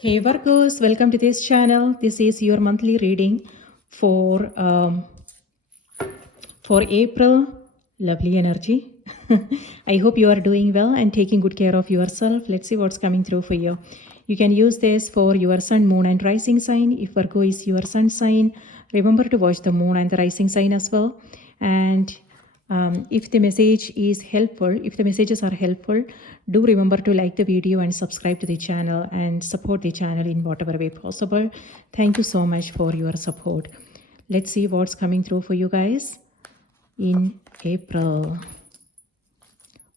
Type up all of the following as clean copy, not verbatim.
Hey Virgos, welcome to this channel. This is your monthly reading for April. Lovely energy. I hope you are doing well and taking good care of yourself. Let's see what's coming through for you. You can use this for your sun, moon, and rising sign. If Virgo is your sun sign, remember to watch the moon and the rising sign as well. And if the message is helpful, if the messages are helpful, do remember to like the video and subscribe to the channel and support the channel in whatever way possible. Thank you so much for your support. Let's see what's coming through for you guys in April.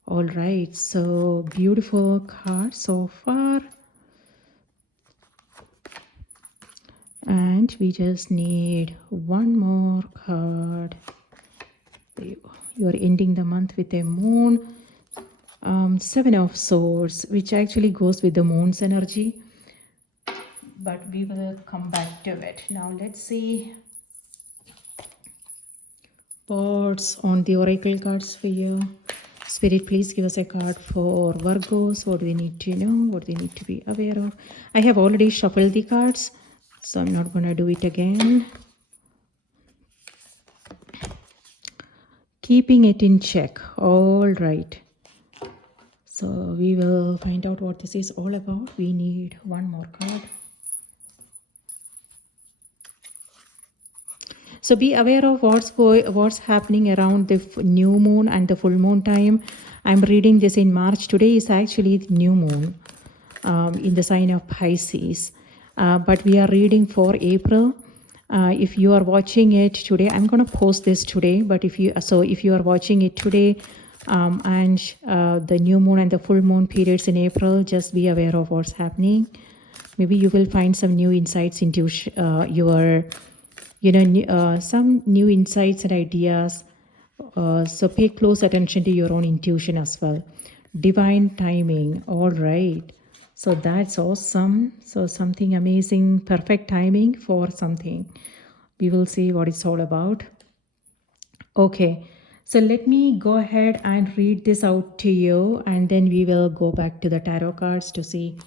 All right, so beautiful card so far. And we just need one more card. There you go. You are ending the month with a moon. Seven of Swords, which actually goes with the moon's energy. But we will come back to it. Now let's see what's on the oracle cards for you. Spirit, please give us a card for Virgos. What do they need to know? What do they need to be aware of? I have already shuffled the cards, so I'm not going to do it again. Keeping it in check. All right. So we will find out what this is all about. We need one more card. So be aware of what's happening around the new moon and the full moon time. I'm reading this in March. Today is actually the new moon in the sign of Pisces. But we are reading for April. If you are watching it today, I'm going to post this today. But if you are watching it today, and the new moon and the full moon periods in April, just be aware of what's happening. Maybe you will find some new insights into your, some new insights and ideas. So pay close attention to your own intuition as well. Divine timing. All right. So that's awesome. So something amazing, perfect timing for something. We will see what it's all about. Okay. So let me go ahead and read this out to you, and then we will go back to the tarot cards to see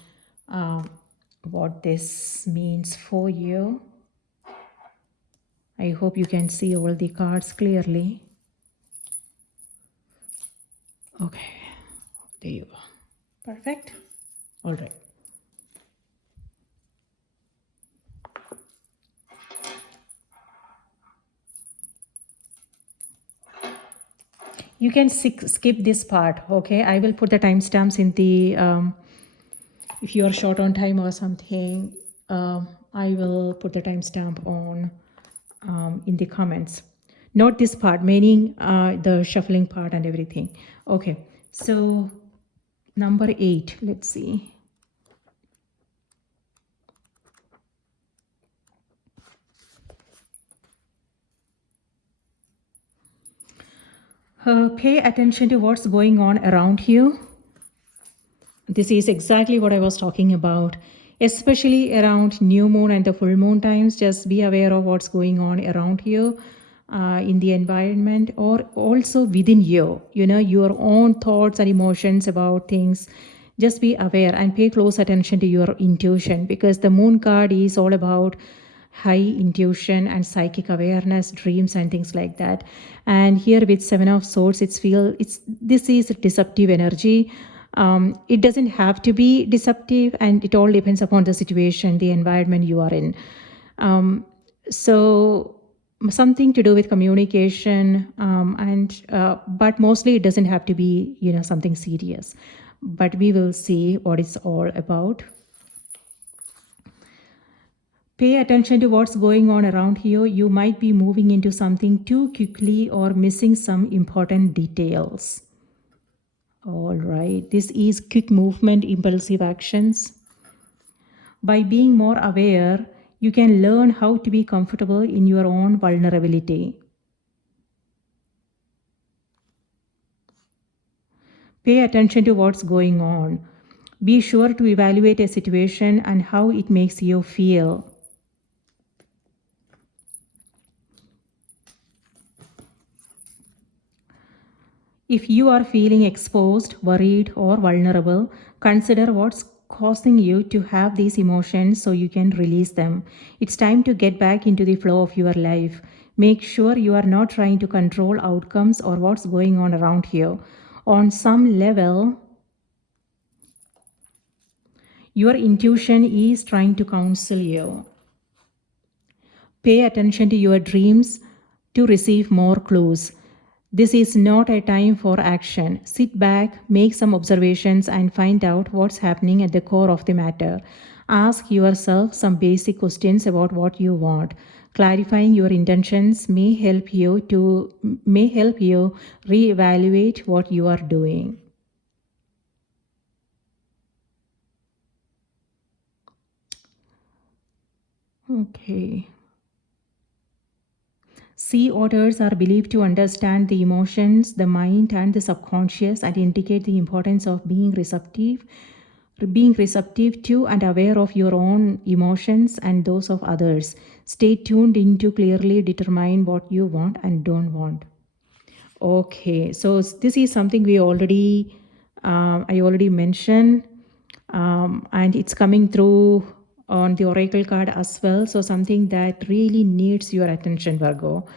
what this means for you. I hope you can see all the cards clearly. Okay, there you go. Perfect. All right. You can skip this part, okay? I will put the timestamps in the, if you are short on time or something, I will put the timestamp on in the comments. Not this part, meaning the shuffling part and everything. Okay, so number 8, let's see. Pay attention to what's going on around you. This is exactly what I was talking about, especially around new moon and the full moon times. Just be aware of what's going on around you in the environment, or also within you, your own thoughts and emotions about things. Just be aware and pay close attention to your intuition, because the moon card is all about high intuition and psychic awareness, dreams and things like that. And here with Seven of Swords, this is deceptive energy. It doesn't have to be deceptive, and it all depends upon the situation, the environment you are in. So something to do with communication, but mostly it doesn't have to be something serious. But we will see what it's all about. Pay attention to what's going on around you. You might be moving into something too quickly or missing some important details. All right, this is quick movement, impulsive actions. By being more aware, you can learn how to be comfortable in your own vulnerability. Pay attention to what's going on. Be sure to evaluate a situation and how it makes you feel. If you are feeling exposed, worried, or vulnerable, consider what's causing you to have these emotions so you can release them. It's time to get back into the flow of your life. Make sure you are not trying to control outcomes or what's going on around here. On some level, your intuition is trying to counsel you. Pay attention to your dreams to receive more clues. This is not a time for action. Sit back, make some observations, and find out what's happening at the core of the matter. Ask yourself some basic questions about what you want. Clarifying your intentions may help you reevaluate what you are doing. Okay. Sea otters are believed to understand the emotions, the mind, and the subconscious and indicate the importance of being receptive to and aware of your own emotions and those of others. Stay tuned in to clearly determine what you want and don't want. Okay, so this is something I already mentioned, and it's coming through on the oracle card as well. So something that really needs your attention, Virgo.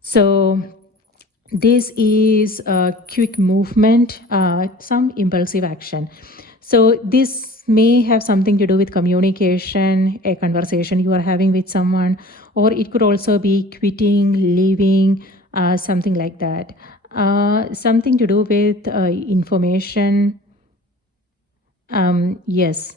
So this is a quick movement, some impulsive action. So this may have something to do with communication, a conversation you are having with someone, or it could also be quitting, leaving, something like that. Something to do with information. Yes.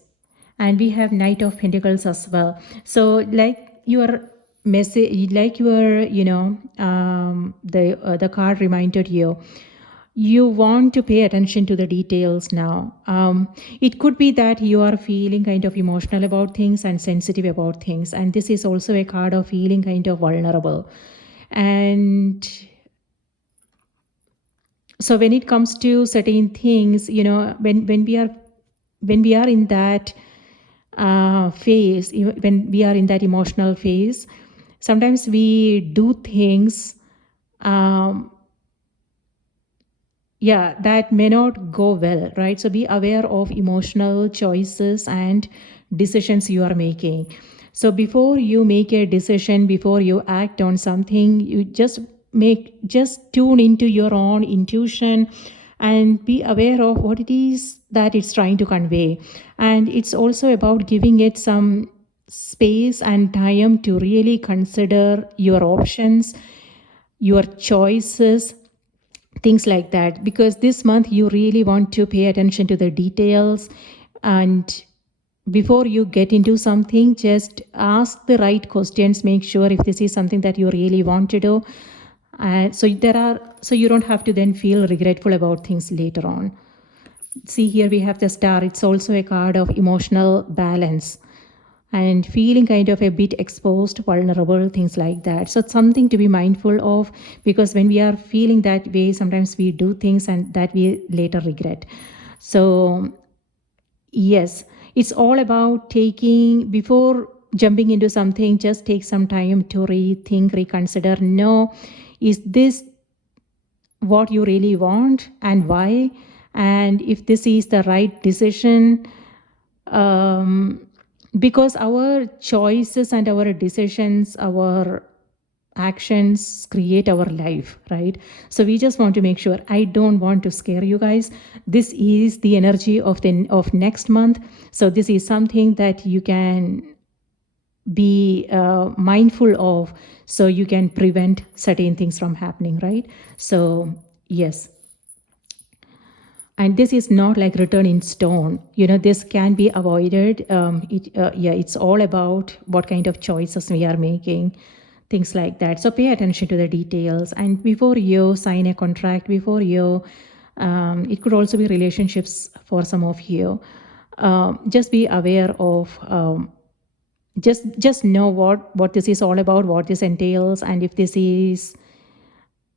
And we have Knight of Pentacles as well. So like your message, like your, the card reminded you, you want to pay attention to the details now. It could be that you are feeling kind of emotional about things and sensitive about things. And this is also a card of feeling kind of vulnerable. And so when it comes to certain things, when we are in that phase, when we are in that emotional phase, sometimes we do things that may not go well, right? So be aware of emotional choices and decisions you are making. So before you make a decision, before you act on something, you just tune into your own intuition and be aware of what it is that it's trying to convey. And it's also about giving it some space and time to really consider your options, your choices, things like that, because this month you really want to pay attention to the details. And before you get into something, just ask the right questions, make sure if this is something that you really want to do. So you don't have to then feel regretful about things later on. See, here we have the Star. It's also a card of emotional balance and feeling kind of a bit exposed, vulnerable, things like that. So it's something to be mindful of, because when we are feeling that way, sometimes we do things and that we later regret. So yes, it's all about before jumping into something, just take some time to rethink, reconsider. No, is this what you really want and why? And if this is the right decision, because our choices and our decisions, our actions create our life, right? So we just want to make sure. I don't want to scare you guys. This is the energy of next month. So this is something that you can be mindful of, so you can prevent certain things from happening, right? So yes. And this is not like written in stone. This can be avoided. It's all about what kind of choices we are making, things like that. So pay attention to the details. And before you sign a contract, before you, it could also be relationships for some of you. Just be aware of, just know what this is all about, what this entails, and if this is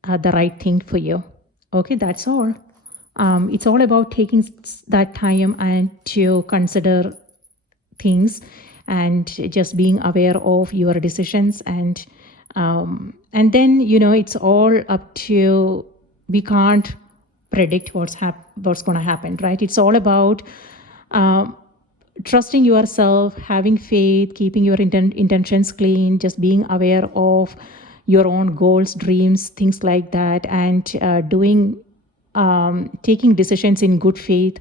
the right thing for you. Okay, that's all. It's all about taking that time and to consider things and just being aware of your decisions. And then, it's all up to, we can't predict what's going to happen, right? It's all about trusting yourself, having faith, keeping your intentions clean, just being aware of your own goals, dreams, things like that, and taking decisions in good faith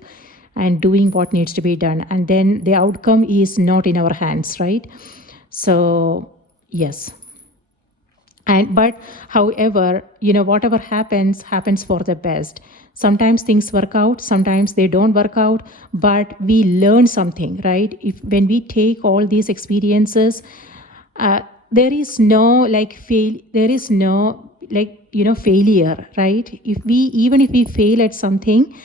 and doing what needs to be done. And then the outcome is not in our hands, right? So, yes. But however, whatever happens for the best. Sometimes things work out, sometimes they don't work out, but we learn something, right? When we take all these experiences, there is no failure, right? Even if we fail at something,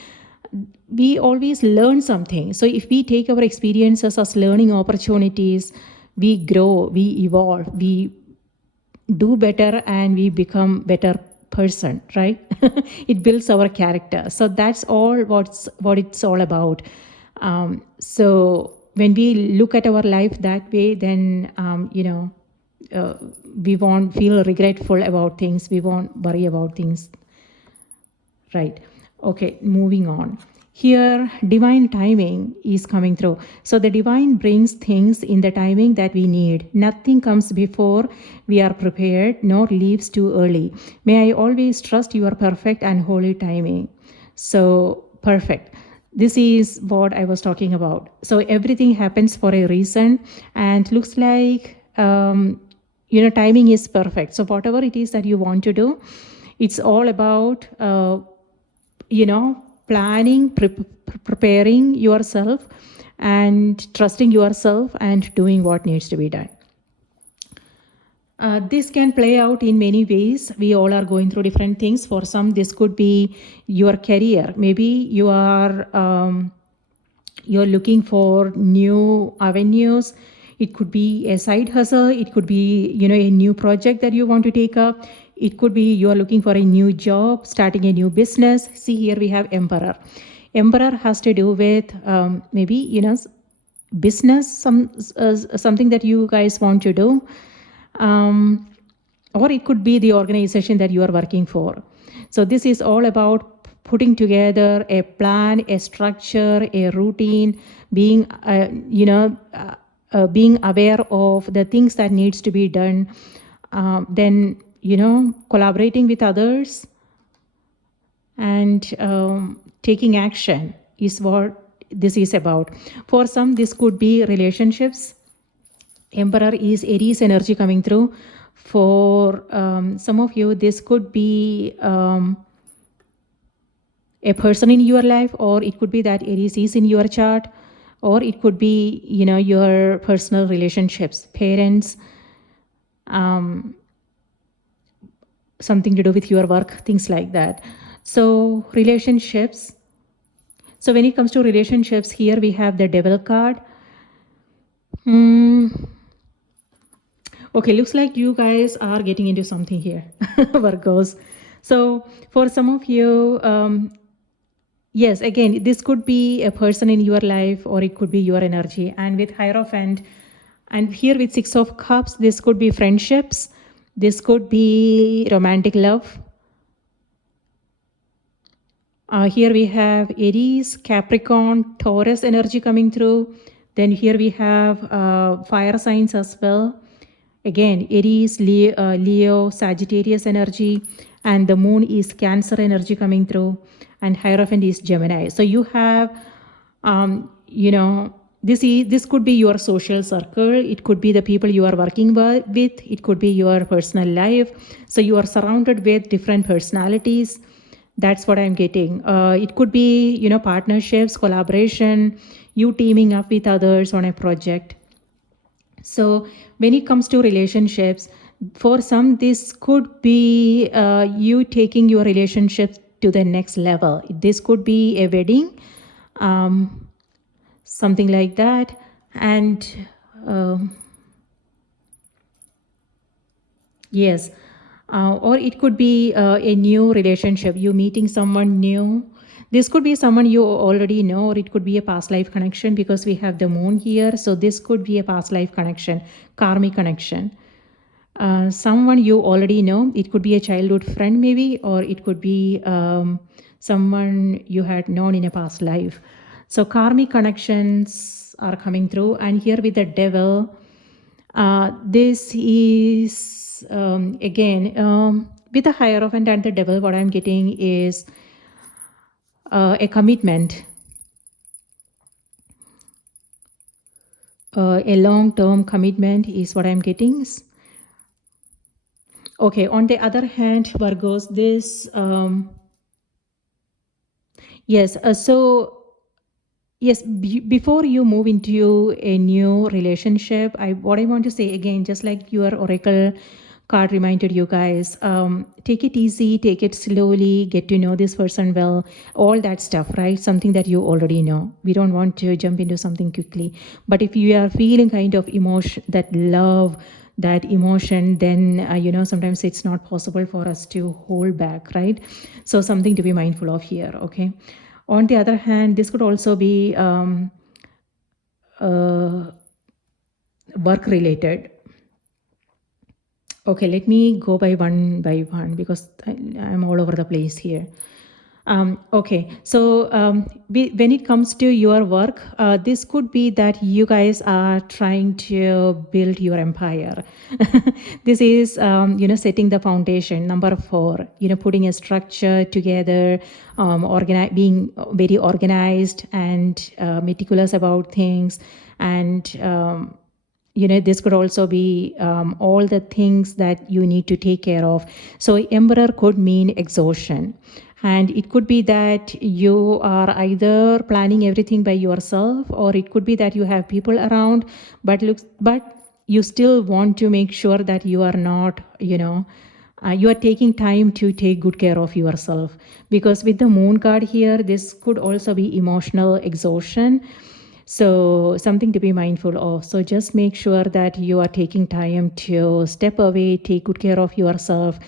we always learn something. So if we take our experiences as learning opportunities, we grow, we evolve, we do better, and we become better person, right? It builds our character. So that's all what it's all about. So when we look at our life that way, then we won't feel regretful about things, we won't worry about things, right? Okay, moving on. Here, divine timing is coming through. So the divine brings things in the timing that we need. Nothing comes before we are prepared, nor leaves too early. May I always trust your perfect and holy timing. So, perfect. This is what I was talking about. So everything happens for a reason, and looks like, timing is perfect. So whatever it is that you want to do, it's all about, planning, preparing yourself, and trusting yourself, and doing what needs to be done. This can play out in many ways. We all are going through different things. For some, this could be your career. Maybe you're looking for new avenues. It could be a side hustle. It could be, a new project that you want to take up. It could be you are looking for a new job, starting a new business. See, here we have Emperor. Emperor has to do with maybe, business, something that you guys want to do. Or it could be the organization that you are working for. So this is all about putting together a plan, a structure, a routine, being aware of the things that needs to be done, then collaborating with others, and taking action is what this is about. For some, this could be relationships. Emperor is Aries energy coming through. For some of you, this could be a person in your life, or it could be that Aries is in your chart, or it could be, your personal relationships, parents, something to do with your work, things like that. So relationships. So when it comes to relationships, here we have the Devil card. Okay, looks like you guys are getting into something here, Virgos. So for some of you, yes, again, this could be a person in your life, or it could be your energy. And with Hierophant, and here with Six of Cups, this could be friendships. This could be romantic love. Here we have Aries, Capricorn, Taurus energy coming through. Then here we have fire signs as well. Again, Aries, Leo, Sagittarius energy, and the moon is Cancer energy coming through, and Hierophant is Gemini. So you have, this could be your social circle. It could be the people you are working with. It could be your personal life. So you are surrounded with different personalities. That's what I'm getting. It could be, partnerships, collaboration, you teaming up with others on a project. So when it comes to relationships, for some, this could be you taking your relationship to the next level. This could be a wedding, something like that. And yes, or it could be a new relationship, you meeting someone new. This could be someone you already know, or it could be a past life connection, because we have the moon here. So this could be a past life connection, karmic connection. Someone you already know. It could be a childhood friend maybe, or it could be someone you had known in a past life. So karmic connections are coming through. And here with the devil, this is again with the Hierophant and the devil, what I'm getting is a commitment, a long-term commitment is what I'm getting. Okay, on the other hand, Virgos, this, yes, yes, before you move into a new relationship, what I want to say again, just like your oracle card reminded you guys, take it easy, take it slowly, get to know this person well, all that stuff, right? Something that you already know. We don't want to jump into something quickly. But if you are feeling kind of emotion, that love, that emotion, then sometimes it's not possible for us to hold back, right? So something to be mindful of here. Okay, on the other hand, this could also be work related. Okay, let me go by one because I'm all over the place here. Okay, so when it comes to your work, this could be that you guys are trying to build your empire. This is, setting the foundation. Number 4, putting a structure together, being very organized and meticulous about things, and this could also be all the things that you need to take care of. So emperor could mean exhaustion, and it could be that you are either planning everything by yourself, or it could be that you have people around, but you still want to make sure that you are not, you are taking time to take good care of yourself, because with the moon card here, this could also be emotional exhaustion. So something to be mindful of. So just make sure that you are taking time to step away, take good care of yourself,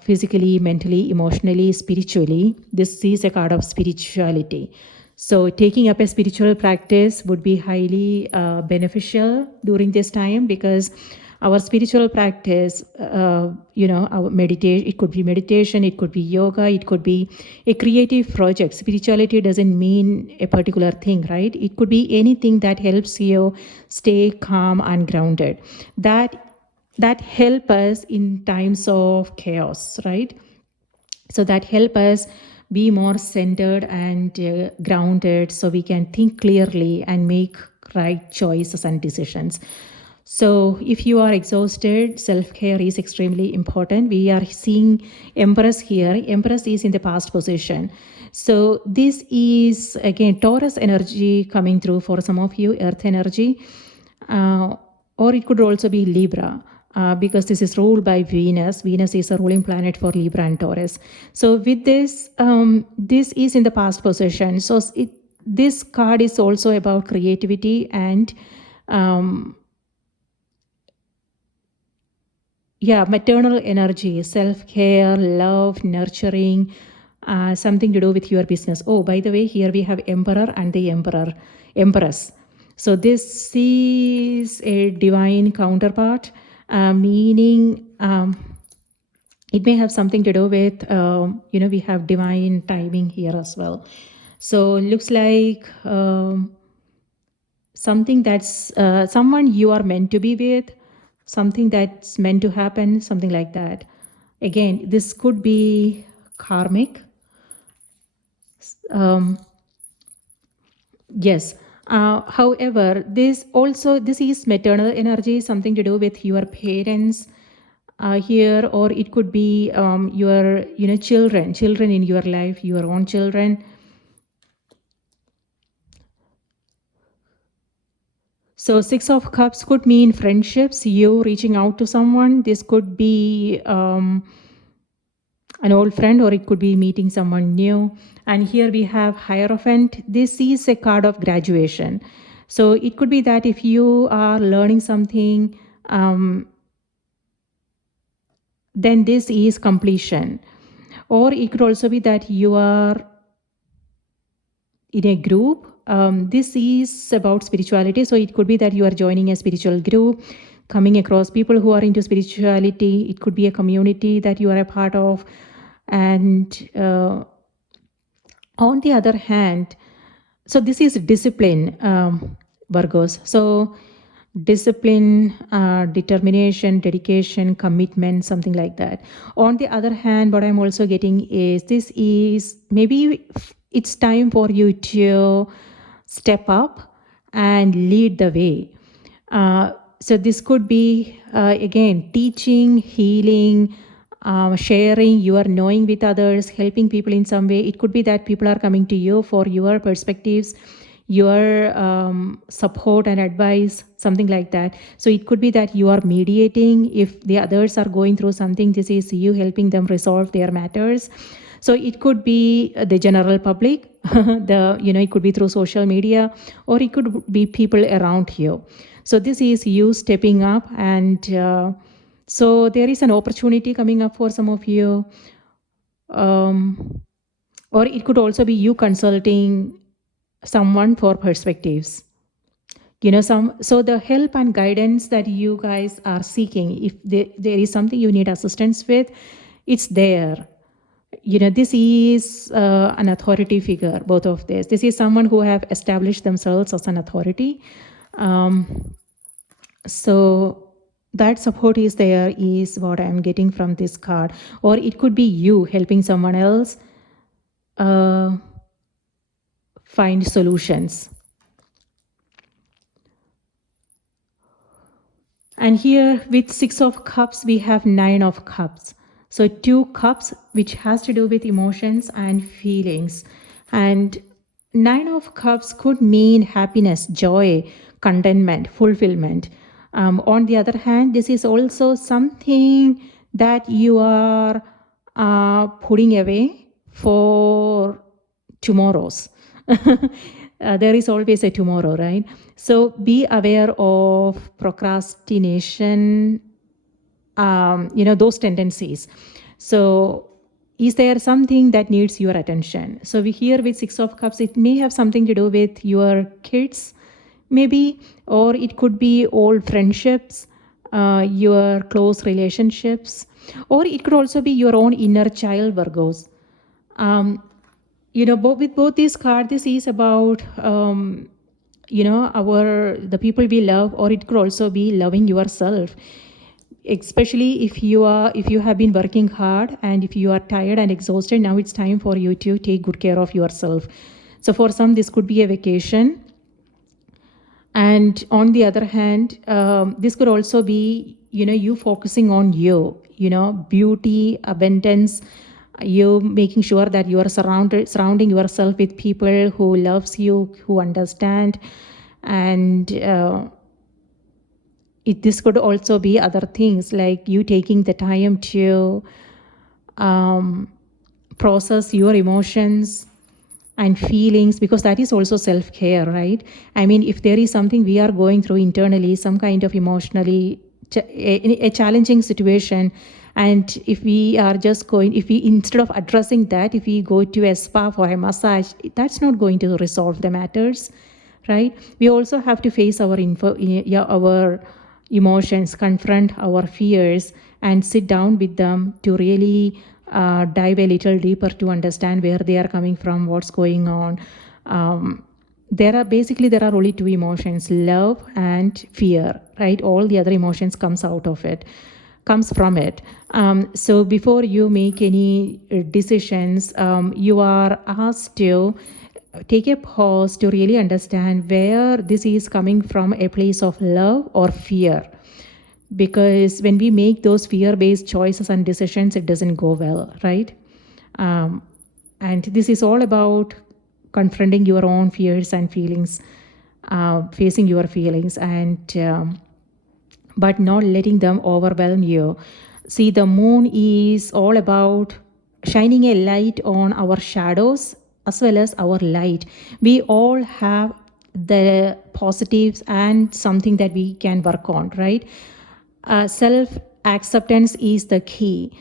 physically, mentally, emotionally, spiritually. This is a card of spirituality. So taking up a spiritual practice would be highly beneficial during this time, because our spiritual practice, our meditation, it could be meditation, it could be yoga, it could be a creative project. Spirituality doesn't mean a particular thing, right? It could be anything that helps you stay calm and grounded. That help us in times of chaos, right? So that help us be more centered and grounded, so we can think clearly and make right choices and decisions. So if you are exhausted, self-care is extremely important. We are seeing Empress here. Empress is in the past position. So this is, again, Taurus energy coming through for some of you, earth energy, or it could also be Libra. Because this is ruled by Venus. Venus is a ruling planet for Libra and Taurus. So with this, this is in the past position. So this card is also about creativity and maternal energy, self-care, love, nurturing, something to do with your business. Oh, by the way, here we have Emperor and the Empress. So this is a divine counterpart, meaning it may have something to do with, we have divine timing here as well. So it looks like something that's someone you are meant to be with, something that's meant to happen, something like that. Again, this could be karmic. Yes. However, this is maternal energy, something to do with your parents here, or it could be your children in your life, your own children. So 6 of Cups could mean friendships, you reaching out to someone. This could be an old friend, or it could be meeting someone new. And here we have Hierophant. This is a card of graduation. So it could be that if you are learning something, then this is completion. Or it could also be that you are in a group. This is about spirituality. So it could be that you are joining a spiritual group, coming across people who are into spirituality. It could be a community that you are a part of. And on the other hand, so this is discipline. Virgos. So discipline, determination, dedication, commitment, something like that. On the other hand, what I'm also getting is this is maybe it's time for you to step up and lead the way. So this could be, again, teaching, healing, sharing, you are knowing with others, helping people in some way. It could be that people are coming to you for your perspectives, your support and advice, something like that. So it could be that you are mediating. If the others are going through something, this is you helping them resolve their matters. So it could be the general public, it could be through social media, or it could be people around you. So this is you stepping up, and so there is an opportunity coming up for some of you. Or it could also be you consulting someone for perspectives. So the help and guidance that you guys are seeking, if there is something you need assistance with, it's there. This is an authority figure, both of this. This is someone who have established themselves as an authority. So that support is there, is what I'm getting from this card. Or it could be you helping someone else find solutions. And here with 6 of Cups, we have 9 of Cups. So 2 cups, which has to do with emotions and feelings. And 9 of Cups could mean happiness, joy, contentment, fulfillment. On the other hand, this is also something that you are putting away for tomorrows. There is always a tomorrow, right? So be aware of procrastination, those tendencies. So is there something that needs your attention? So we here with 6 of Cups, it may have something to do with your kids, maybe, or it could be old friendships, your close relationships, or it could also be your own inner child, Virgos. With both these cards, this is about the people we love, or it could also be loving yourself. Especially if you have been working hard, and if you are tired and exhausted, now it's time for you to take good care of yourself. So for some, this could be a vacation. And on the other hand, this could also be, you focusing on you, beauty, abundance, you making sure that you are surrounding yourself with people who loves you, who understand. And this could also be other things, like you taking the time to process your emotions and feelings, because that is also self-care, right? I mean, if there is something we are going through internally, some kind of emotionally a challenging situation, and if we are just instead of addressing that, if we go to a spa for a massage, that's not going to resolve the matters, right? We also have to face our emotions, confront our fears, and sit down with them to really dive a little deeper to understand where they are coming from, what's going on. There are only 2 emotions, love and fear, right? All the other emotions comes from it. So before you make any decisions, you are asked to take a pause to really understand where this is coming from, a place of love or fear. Because when we make those fear-based choices and decisions, it doesn't go well, right? And this is all about confronting your own fears and feelings, facing your feelings, and but not letting them overwhelm you. See, the moon is all about shining a light on our shadows as well as our light. We all have the positives and something that we can work on, right? Self-acceptance is the key.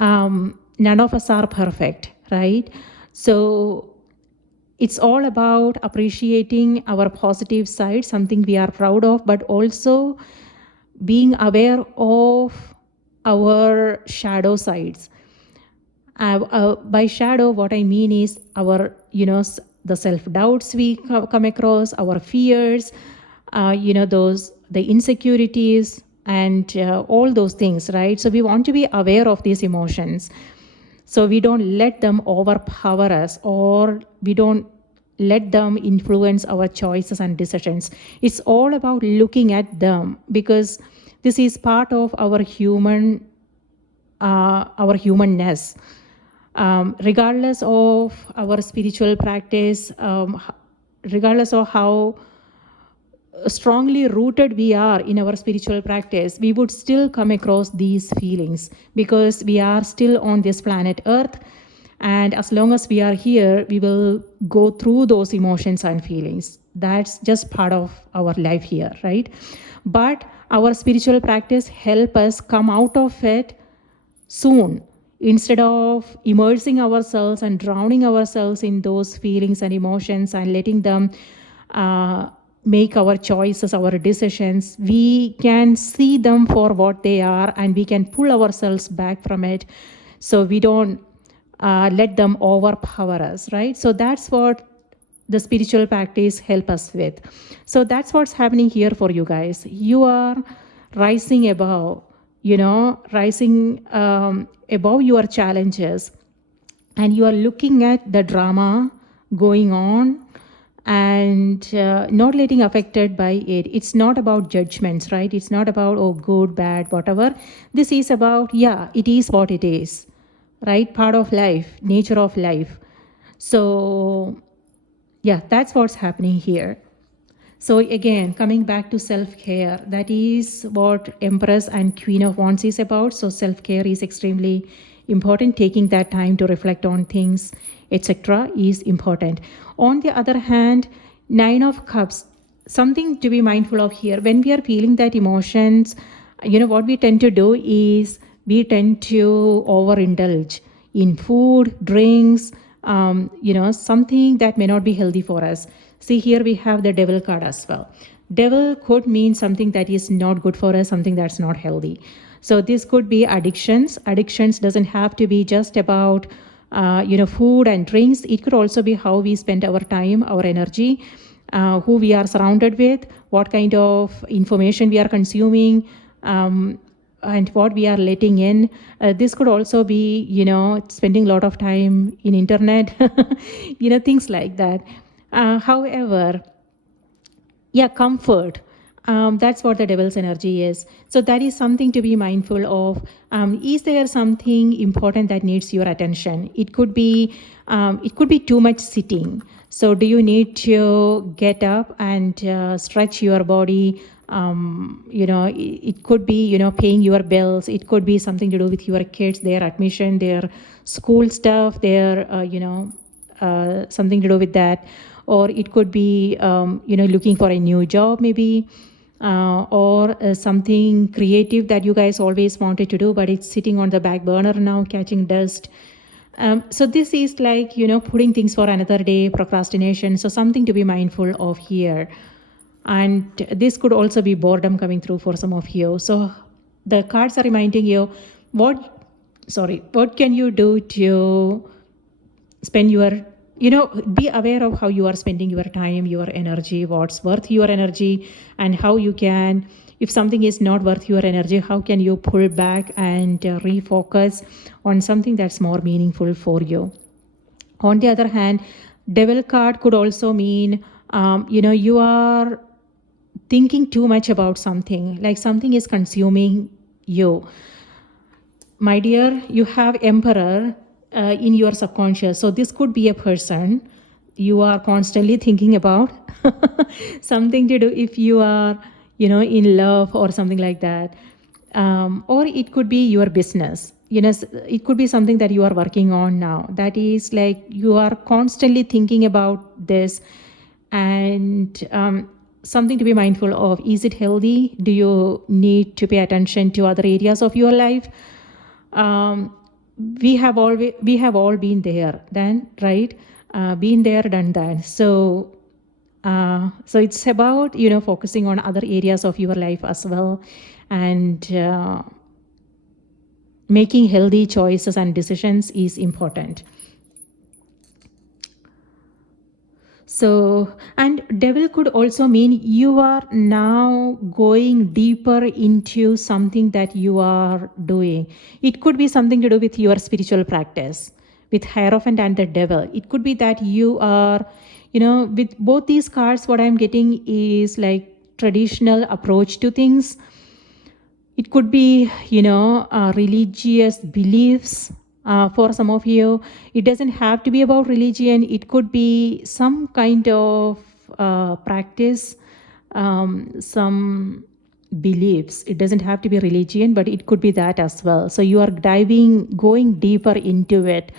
None of us are perfect, right? So it's all about appreciating our positive side, something we are proud of, but also being aware of our shadow sides. By shadow, what I mean is our, the self-doubts we come across, our fears, the insecurities and all those things, right? So we want to be aware of these emotions. So we don't let them overpower us, or we don't let them influence our choices and decisions. It's all about looking at them, because this is part of our humanness. Regardless of our spiritual practice, regardless of how strongly rooted we are in our spiritual practice, we would still come across these feelings, because we are still on this planet Earth. And as long as we are here, we will go through those emotions and feelings. That's just part of our life here, right? But our spiritual practice help us come out of it soon, instead of immersing ourselves and drowning ourselves in those feelings and emotions and letting them make our choices, our decisions. We can see them for what they are, and we can pull ourselves back from it, so we don't let them overpower us, right? So that's what the spiritual practice help us with. So that's what's happening here for you guys. You are rising above, rising above your challenges, and you are looking at the drama going on, and not letting affected by it. It's not about judgments, right? It's not about, oh, good, bad, whatever. This is about, yeah, it is what it is, right? Part of life, nature of life. So yeah, that's what's happening here. So again, coming back to self-care, that is what Empress and Queen of Wands is about. So self-care is extremely important. Taking that time to reflect on things, etc., is important. On the other hand, Nine of Cups, something to be mindful of here. When we are feeling that emotions, what we tend to do is we tend to overindulge in food, drinks, something that may not be healthy for us. See, here we have the Devil card as well. Devil could mean something that is not good for us, something that's not healthy. So this could be addictions. Addictions doesn't have to be just about food and drinks. It could also be how we spend our time, our energy, who we are surrounded with, what kind of information we are consuming, and what we are letting in. This could also be, spending a lot of time in internet, things like that. However, yeah, comfort. That's what the Devil's energy is. So that is something to be mindful of. Is there something important that needs your attention? It could be too much sitting. So do you need to get up and stretch your body? It could be, paying your bills. It could be something to do with your kids, their admission, their school stuff, their, something to do with that. Or it could be, looking for a new job maybe, or something creative that you guys always wanted to do, but it's sitting on the back burner now, catching dust. So this is like, putting things for another day, procrastination. So something to be mindful of here. And this could also be boredom coming through for some of you. So the cards are reminding you, what can you do to spend your, be aware of how you are spending your time, your energy, what's worth your energy, and how you can, if something is not worth your energy, how can you pull back and refocus on something that's more meaningful for you. On the other hand, Devil card could also mean, you are thinking too much about something, like something is consuming you. My dear, you have Emperor in your subconscious. So this could be a person you are constantly thinking about. Something to do if you are, in love or something like that. Or it could be your business. It could be something that you are working on now. That is like you are constantly thinking about this, and something to be mindful of. Is it healthy? Do you need to pay attention to other areas of your life? We have all been there then, right? Been there, done that. So it's about, focusing on other areas of your life as well, and making healthy choices and decisions is important. So, and devil could also mean you are now going deeper into something that you are doing. It could be something to do with your spiritual practice, with Hierophant and the devil. It could be that you are, with both these cards, what I'm getting is like traditional approach to things. It could be, religious beliefs for some of you. It doesn't have to be about religion. It could be some kind of practice, some beliefs. It doesn't have to be religion, but it could be that as well. So you are going deeper into it.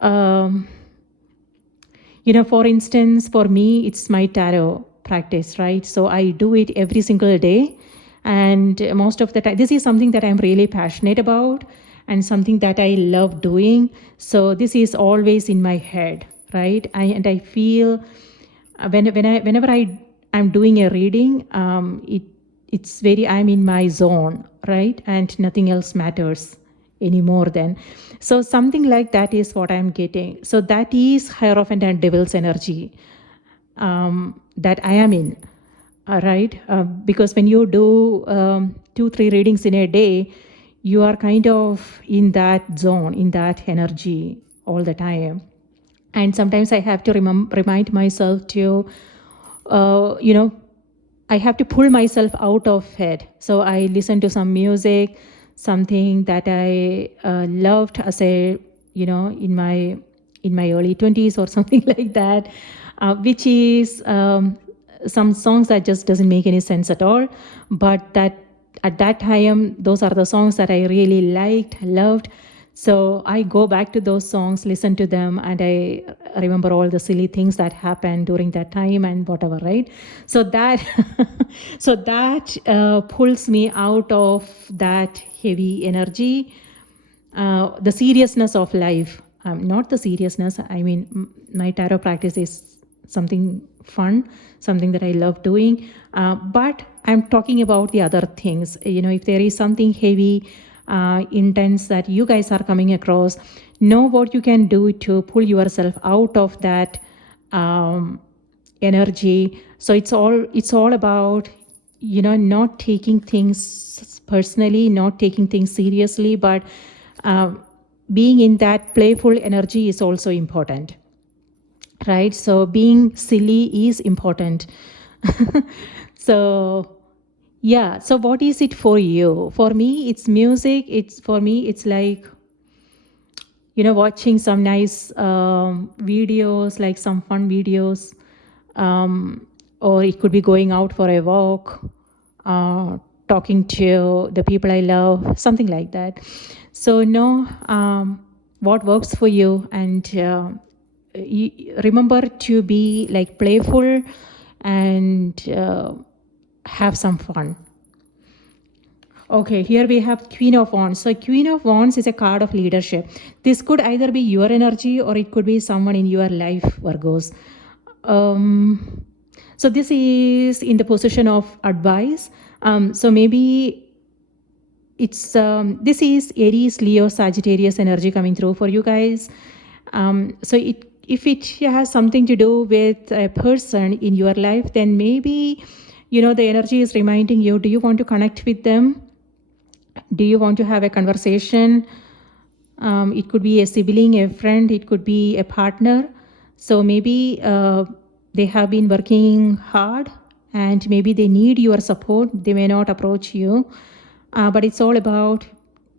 For instance, for me, it's my tarot practice, right? So I do it every single day. And most of the time, this is something that I'm really passionate about and something that I love doing. So this is always in my head, right? I feel whenever I'm doing a reading, I'm in my zone, right? And nothing else matters anymore then. So something like that is what I'm getting. So that is Hierophant and Devil's energy that I am in. Right? Because when you do 2-3 readings in a day, you are kind of in that zone, in that energy all the time. And sometimes I have to remind myself to, I have to pull myself out of it. So I listen to some music, something that I loved as a, in my early 20s or something like that, which is some songs that just doesn't make any sense at all, but that at that time those are the songs that I really loved. So I go back to those songs, listen to them, and I remember all the silly things that happened during that time and whatever, right? So that pulls me out of that heavy energy, the seriousness of life. Not the seriousness, I mean, my tarot practice is something fun, something that I love doing. But I'm talking about the other things. If there is something heavy, intense that you guys are coming across, know what you can do to pull yourself out of that energy. So it's all about, not taking things personally, not taking things seriously, but being in that playful energy is also important. Right? So being silly is important. So yeah. So what is it for you? For me, it's music. It's like, watching some nice videos, like some fun videos, or it could be going out for a walk, talking to the people I love, something like that. So know what works for you, and remember to be like playful and have some fun. Okay, here we have Queen of Wands. So Queen of Wands is a card of leadership. This could either be your energy or it could be someone in your life, Virgos. So this is in the position of advice. So maybe it's this is Aries, Leo, Sagittarius energy coming through for you guys. So if it has something to do with a person in your life, then maybe, the energy is reminding you, do you want to connect with them? Do you want to have a conversation? It could be a sibling, a friend, it could be a partner. So maybe they have been working hard and maybe they need your support. They may not approach you, but it's all about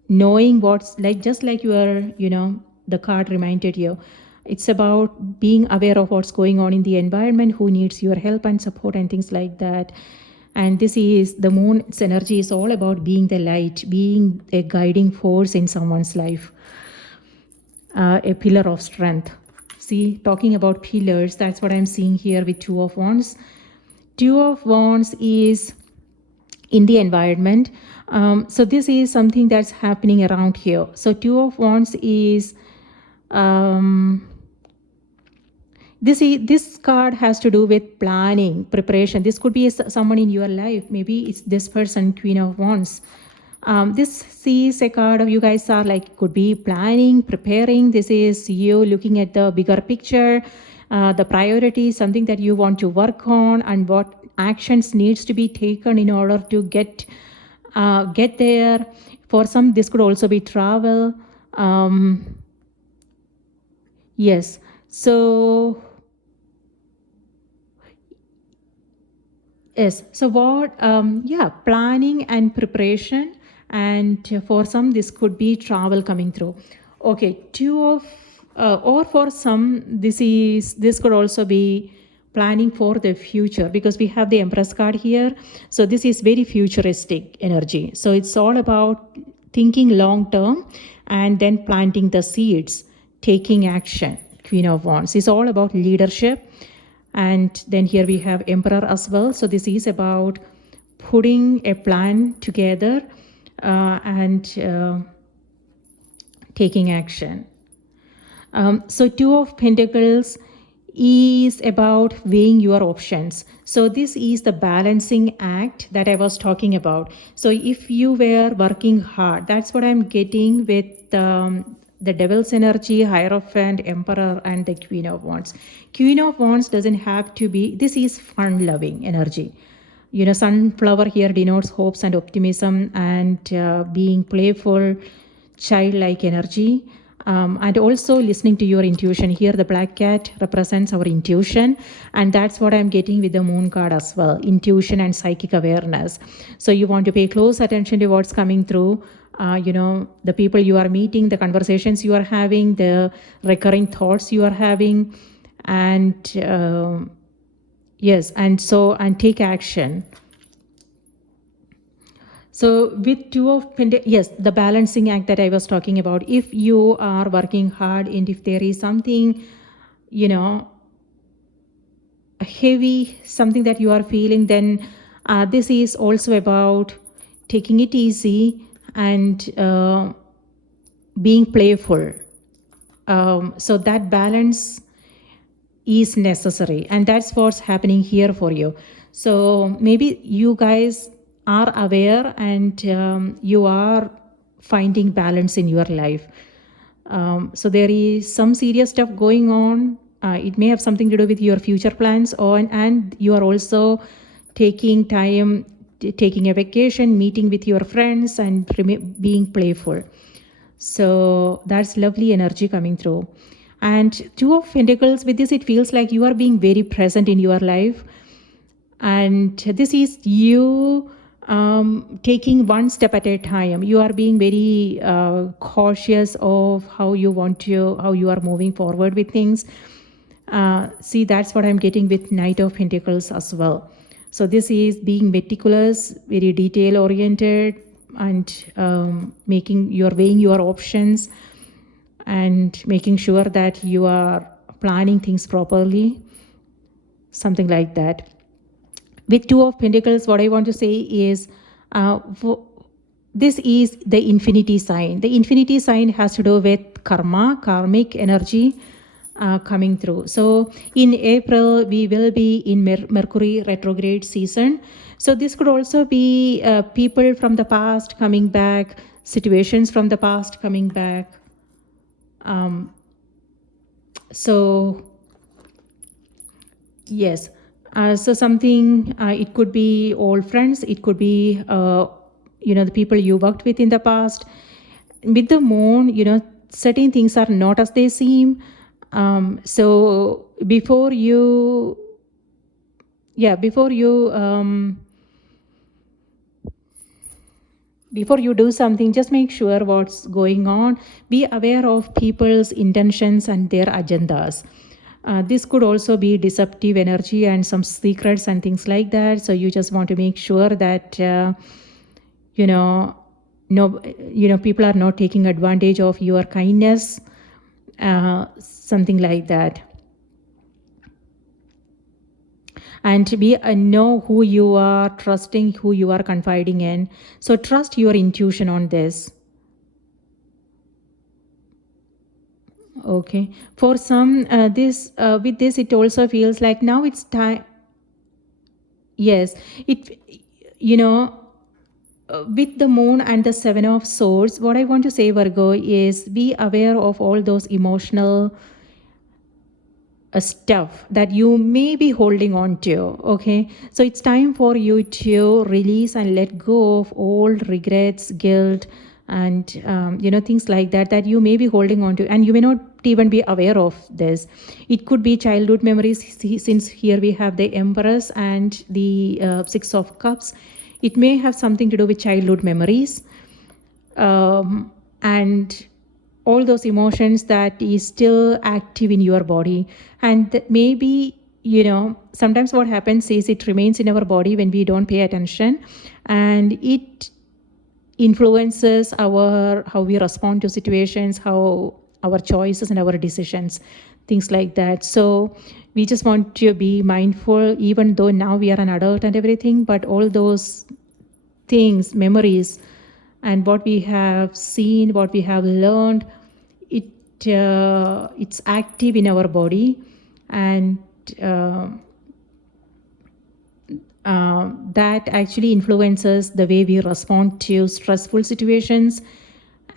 knowing what's like, just like the card reminded you. It's about being aware of what's going on in the environment, who needs your help and support and things like that. And this is the moon's energy is all about being the light, being a guiding force in someone's life, a pillar of strength. See, talking about pillars, that's what I'm seeing here with Two of Wands. Two of Wands is in the environment. So this is something that's happening around here. So Two of Wands is this card has to do with planning, preparation. This could be someone in your life. Maybe it's this person, Queen of Wands. This is a card of you guys are like, could be planning, preparing. This is you looking at the bigger picture. the priority, something that you want to work on, and what actions needs to be taken in order to get there. For some, this could also be travel. Yes. So yes. So what? Yeah, planning and preparation, and for some, this could be travel coming through. Okay, or for some, this could also be planning for the future, because we have the Empress card here. So this is very futuristic energy. So it's all about thinking long term and then planting the seeds, taking action. Queen of Wands is all about leadership. And then here we have Emperor as well. So this is about putting a plan together and taking action. So Two of Pentacles is about weighing your options. So this is the balancing act that I was talking about. So if you were working hard, that's what I'm getting with the Devil's energy, Hierophant, Emperor, and the Queen of Wands. Queen of Wands doesn't have to be, this is fun-loving energy. You know, sunflower here denotes hopes and optimism and being playful, childlike energy. And also listening to your intuition. Here the black cat represents our intuition, and that's what I'm getting with the moon card as well, intuition and psychic awareness. So you want to pay close attention to what's coming through, the people you are meeting, the conversations you are having, the recurring thoughts you are having, and yes, and take action. So with Two of Pentacles, yes, the balancing act that I was talking about. If you are working hard and if there is something, heavy, something that you are feeling, then this is also about taking it easy and being playful. So that balance is necessary, and that's what's happening here for you. So maybe you guys are aware and you are finding balance in your life. So there is some serious stuff going on. It may have something to do with your future plans, and you are also taking time, taking a vacation, meeting with your friends, and being playful. So that's lovely energy coming through. And Two of Pentacles, with this, it feels like you are being very present in your life. And this is you taking one step at a time. You are being very cautious of how you are moving forward with things. See, that's what I'm getting with Knight of Pentacles as well. So this is being meticulous, very detail oriented, and weighing your options and making sure that you are planning things properly, something like that. With Two of Pentacles, what I want to say is this is the infinity sign. The infinity sign has to do with karmic energy coming through. So in April, we will be in Mercury retrograde season. So this could also be people from the past coming back, situations from the past coming back. So yes. So something, it could be old friends, it could be, the people you worked with in the past. With the moon, certain things are not as they seem. So before you do something, just make sure what's going on. Be aware of people's intentions and their agendas. This could also be deceptive energy and some secrets and things like that. So you just want to make sure that people are not taking advantage of your kindness, something like that. And know who you are trusting, who you are confiding in. So trust your intuition on this. Okay, for some, with this, it also feels like now it's time. Yes, with the moon and the Seven of Swords, what I want to say, Virgo, is be aware of all those emotional stuff that you may be holding on to. Okay, so it's time for you to release and let go of old regrets, guilt, and things like that you may be holding on to, and you may not even be aware of this. It could be childhood memories, since here we have the Empress and the Six of Cups. It may have something to do with childhood memories, and all those emotions that is still active in your body. And maybe, sometimes what happens is it remains in our body when we don't pay attention, and it influences how we respond to situations, how our choices and our decisions, things like that. So we just want to be mindful, even though now we are an adult and everything, but all those things, memories, and what we have seen, what we have learned, it's active in our body, and that actually influences the way we respond to stressful situations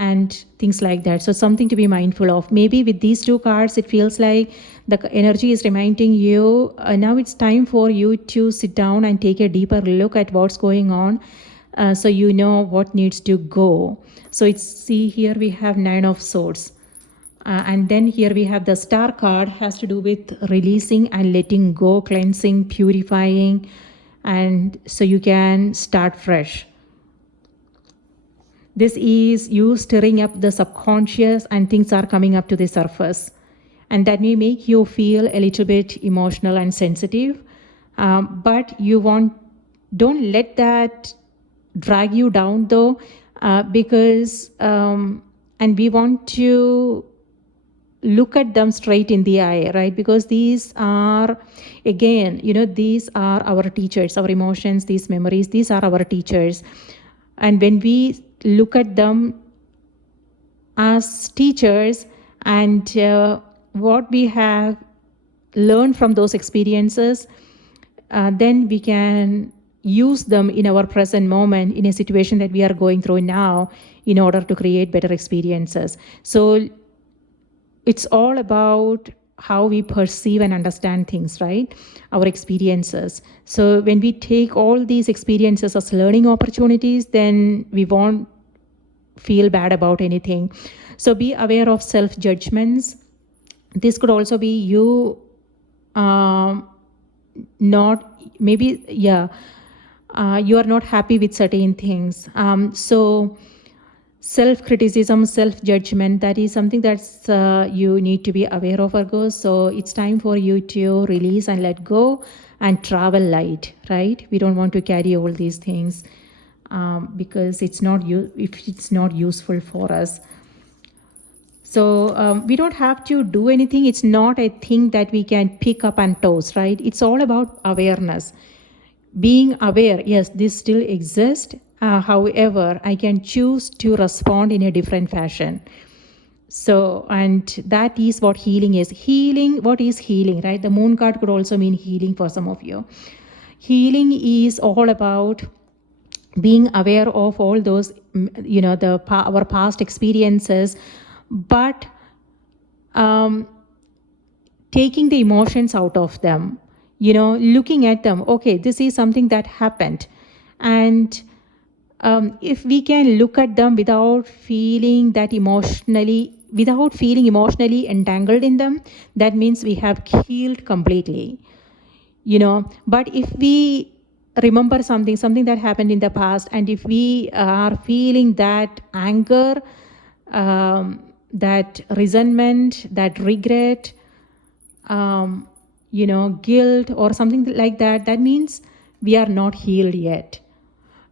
and things like that. So something to be mindful of. Maybe with these two cards, it feels like the energy is reminding you, now it's time for you to sit down and take a deeper look at what's going on, so you know what needs to go. So see here we have Nine of Swords. And then here we have the Star card, has to do with releasing and letting go, cleansing, purifying, and so you can start fresh. This is you stirring up the subconscious, and things are coming up to the surface. And that may make you feel a little bit emotional and sensitive. But don't let that drag you down though, because, and we want to look at them straight in the eye, right? Because these are, again, these are our teachers, our emotions, these memories, these are our teachers. And when we look at them as teachers, and what we have learned from those experiences, then we can use them in our present moment, in a situation that we are going through now, in order to create better experiences. So it's all about how we perceive and understand things, right? Our experiences. So when we take all these experiences as learning opportunities, then we won't feel bad about anything. So be aware of self-judgments. This could also be you you are not happy with certain things. So self-criticism, self-judgment, that is something that's you need to be aware of, Virgo. So it's time for you to release and let go and travel light, right? We don't want to carry all these things because if it's not useful for us. So we don't have to do anything. It's not a thing that we can pick up and toss, right? It's all about awareness. Being aware, yes, this still exists. However, I can choose to respond in a different fashion. So, and that is what healing is. Healing, what is healing, right? The Moon card could also mean healing for some of you. Healing is all about being aware of all those, our past experiences, but taking the emotions out of them, looking at them. Okay, this is something that happened. And if we can look at them without feeling emotionally entangled in them, that means we have healed completely. But if we remember something that happened in the past, and if we are feeling that anger, that resentment, that regret, guilt or something like that, that means we are not healed yet.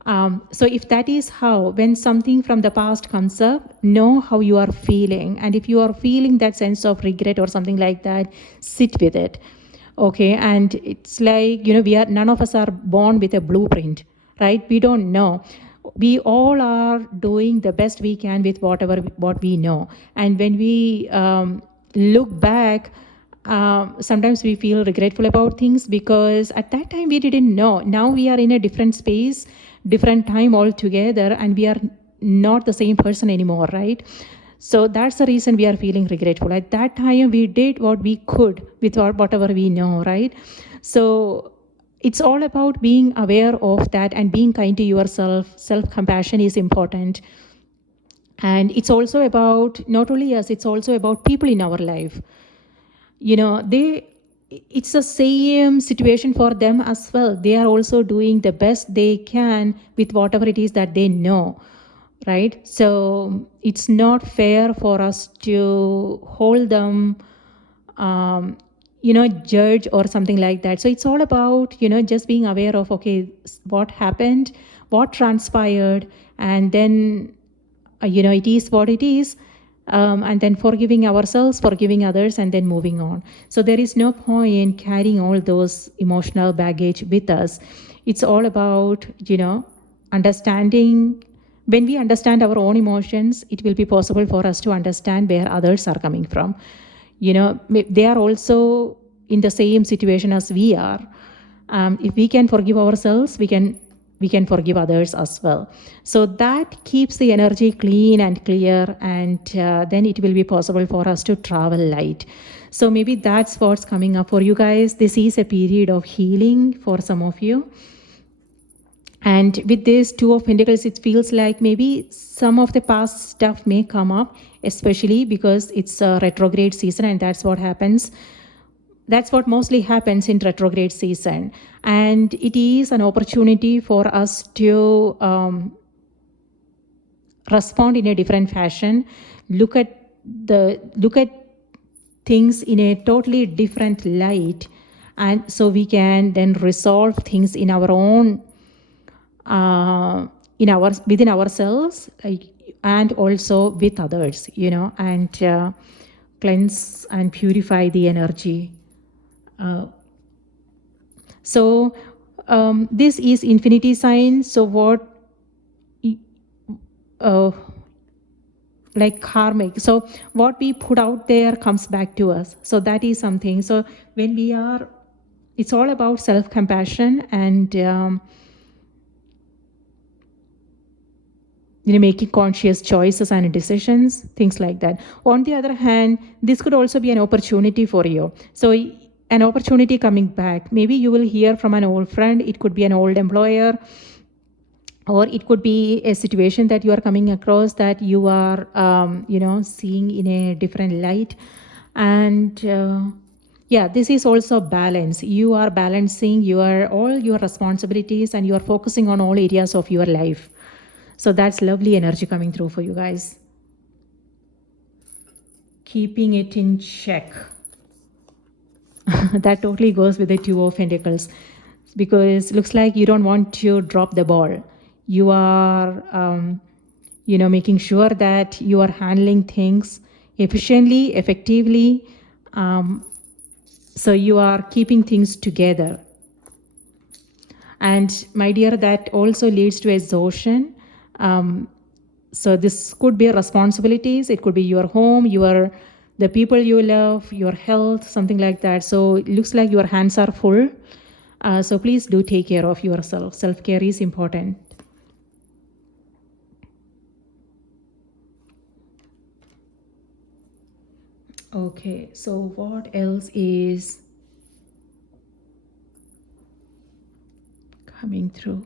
So if that is how, when something from the past comes up, know how you are feeling. And if you are feeling that sense of regret or something like that, sit with it. Okay. And it's like, none of us are born with a blueprint, right? We don't know. We all are doing the best we can with what we know. And when we look back, sometimes we feel regretful about things because at that time we didn't know. Now we are in a different space, different time altogether, and we are not the same person anymore, right? So that's the reason we are feeling regretful. At that time, we did what we could with whatever we know, right? So it's all about being aware of that and being kind to yourself. Self compassion is important. And it's also about not only us, it's also about people in our life. It's the same situation for them as well. They are also doing the best they can with whatever it is that they know, right? So it's not fair for us to hold them, judge or something like that. So it's all about, just being aware of, okay, what happened, what transpired, and then it is what it is, and then forgiving ourselves, forgiving others, and then moving on. So there is no point carrying all those emotional baggage with us. It's all about, understanding. When we understand our own emotions, it will be possible for us to understand where others are coming from. They are also in the same situation as we are. If we can forgive ourselves, we can forgive others as well. So that keeps the energy clean and clear, and then it will be possible for us to travel light. So maybe that's what's coming up for you guys. This is a period of healing for some of you. And with this Two of Pentacles, it feels like maybe some of the past stuff may come up, especially because it's a retrograde season, and that's what happens. That's what mostly happens in retrograde season. And it is an opportunity for us to respond in a different fashion, look at things in a totally different light, and so we can then resolve things in our own within ourselves, and also with others, and cleanse and purify the energy. So this is infinity sign. So what like karmic, so what we put out there comes back to us. So that is something. So when we are, it's all about self-compassion and making conscious choices and decisions, things like that. On the other hand, this could also be an opportunity for you. So an opportunity coming back. Maybe you will hear from an old friend. It could be an old employer, or it could be a situation that you are coming across that you are, seeing in a different light. And this is also balance. You are balancing all your responsibilities, and you are focusing on all areas of your life. So that's lovely energy coming through for you guys. Keeping it in check. That totally goes with the Two of Pentacles, because it looks like you don't want to drop the ball. You are, making sure that you are handling things efficiently, effectively. So you are keeping things together. And my dear, that also leads to exhaustion. So this could be responsibilities. It could be your home, the people you love, your health, something like that. So it looks like your hands are full. So please do take care of yourself. Self-care is important. Okay, so what else is coming through?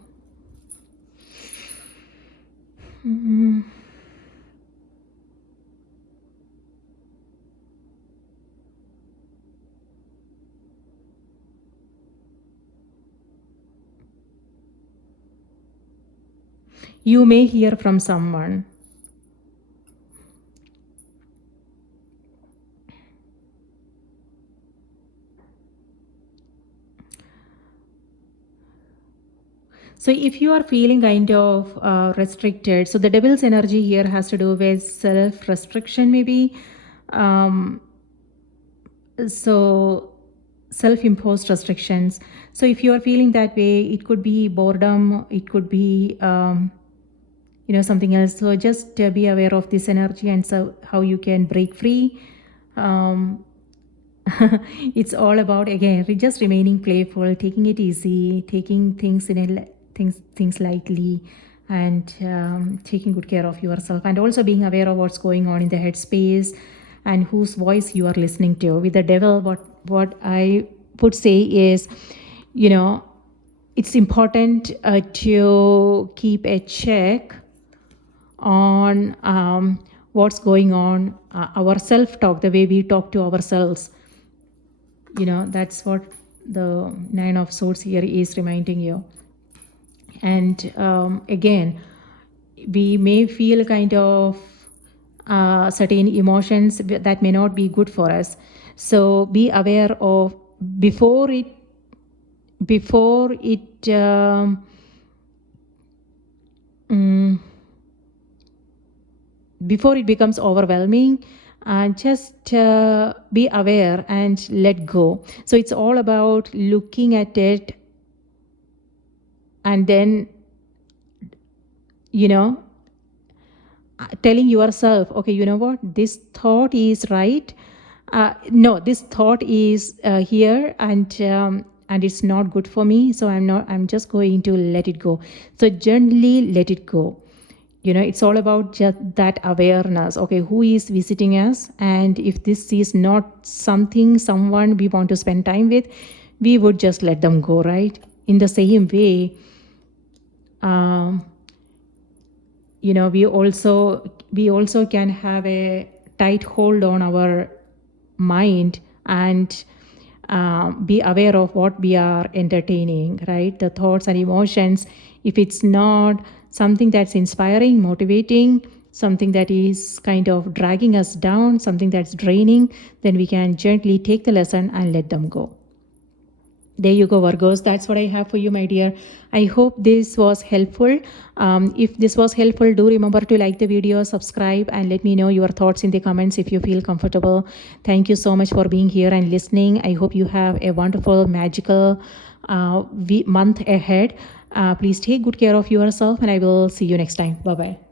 You may hear from someone. So if you are feeling kind of restricted, so the devil's energy here has to do with self-restriction maybe. So self-imposed restrictions. So if you are feeling that way, it could be boredom, it could be something else. So just be aware of this energy, and so how you can break free. It's all about, again, just remaining playful, taking it easy, taking things things lightly, and taking good care of yourself, and also being aware of what's going on in the headspace and whose voice you are listening to. With the devil, what I would say is, you know, it's important to keep a check on what's going on, our self-talk, the way we talk to ourselves. That's what the Nine of Swords here is reminding you. And again, we may feel kind of certain emotions that may not be good for us. So be aware of before it becomes overwhelming, just be aware and let go. So it's all about looking at it and then telling yourself, okay, you know what, this thought is right. No, this thought is here, and it's not good for me, so I'm just going to let it go. So gently let it go. It's all about just that awareness. Okay, who is visiting us? And if this is not someone we want to spend time with, we would just let them go, right? In the same way, we also can have a tight hold on our mind and be aware of what we are entertaining, right? The thoughts and emotions. If it's not something that's inspiring, motivating, something that is kind of dragging us down, something that's draining, then we can gently take the lesson and let them go. There you go, Virgos. That's what I have for you, my dear. I hope this was helpful. If this was helpful, do remember to like the video, subscribe, and let me know your thoughts in the comments if you feel comfortable. Thank you so much for being here and listening. I hope you have a wonderful, magical month ahead. Please take good care of yourself, and I will see you next time. Bye-bye.